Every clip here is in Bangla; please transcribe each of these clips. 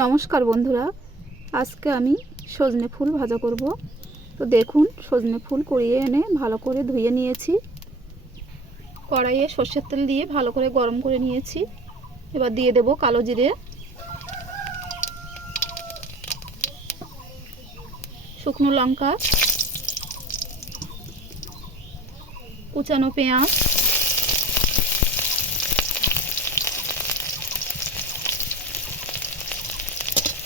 নমস্কার বন্ধুরা, আজকে আমি সজনে ফুল ভাজা করব। তো দেখুন, সজনে ফুল কুড়িয়ে এনে ভালো করে ধুয়ে নিয়েছি। কড়াইয়ে সর্ষের তেল দিয়ে ভালো করে গরম করে নিয়েছি। এবার দিয়ে দেব কালো জিরে, শুকনো লঙ্কা, কুচানো পেঁয়াজ,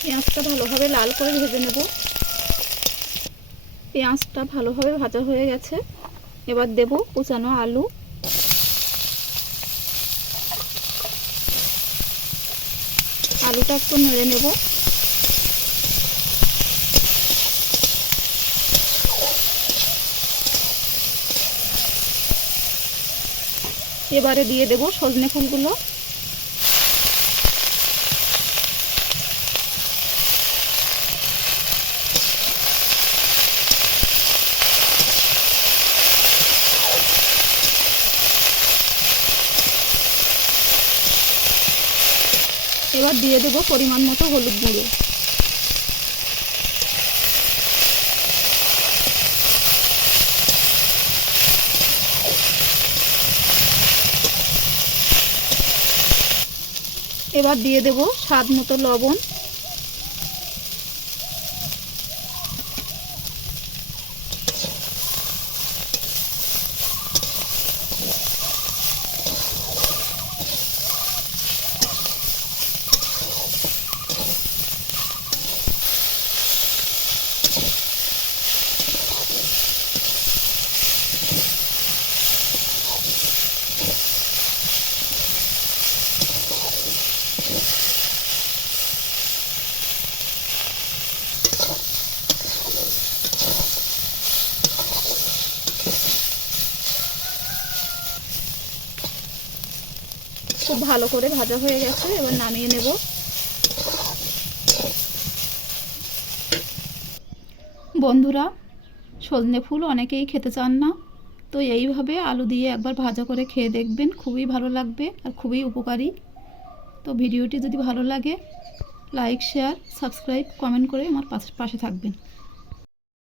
পেঁয়াজটা ভালোভাবে লাল করে ভেজে নেব। পেঁয়াজটা ভালোভাবে ভাজা হয়ে গেছে। এবার দেব কুচানো আলু, আলুটা একটু নেড়ে নেব। এবারে দিয়ে দেব সজনে ফুলগুলো। এবার দিয়ে দেব পরিমাণ মতো হলুদ গুঁড়ো। এবার দিয়ে দেব স্বাদ মতো লবণ। খুব ভালো করে ভাজা হয়ে গেছে, এবার নামিয়ে নেব। বন্ধুরা, সজনে ফুল অনেকেই খেতে চান না, তো এইভাবে আলু দিয়ে একবার ভাজা করে খেয়ে দেখবেন, খুবই ভালো লাগবে আর খুবই উপকারী। তো ভিডিওটি যদি ভালো লাগে, লাইক, শেয়ার, সাবস্ক্রাইব, কমেন্ট করে আমার পাশে থাকবেন।